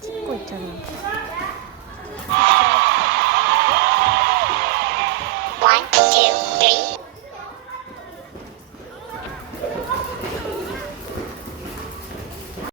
찍고 있잖아.